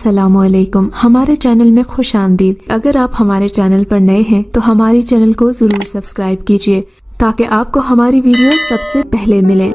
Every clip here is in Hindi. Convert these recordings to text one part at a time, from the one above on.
अस्सलामुअलैकुम, हमारे चैनल में खुश आमदीद। अगर आप हमारे चैनल पर नए हैं तो हमारे चैनल को ज़रूर सब्सक्राइब कीजिए ताकि आपको हमारी वीडियो सबसे पहले मिलें।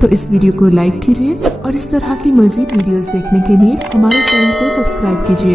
तो इस वीडियो को लाइक कीजिए और इस तरह की मज़ीद वीडियोस देखने के लिए हमारे चैनल को सब्सक्राइब कीजिए।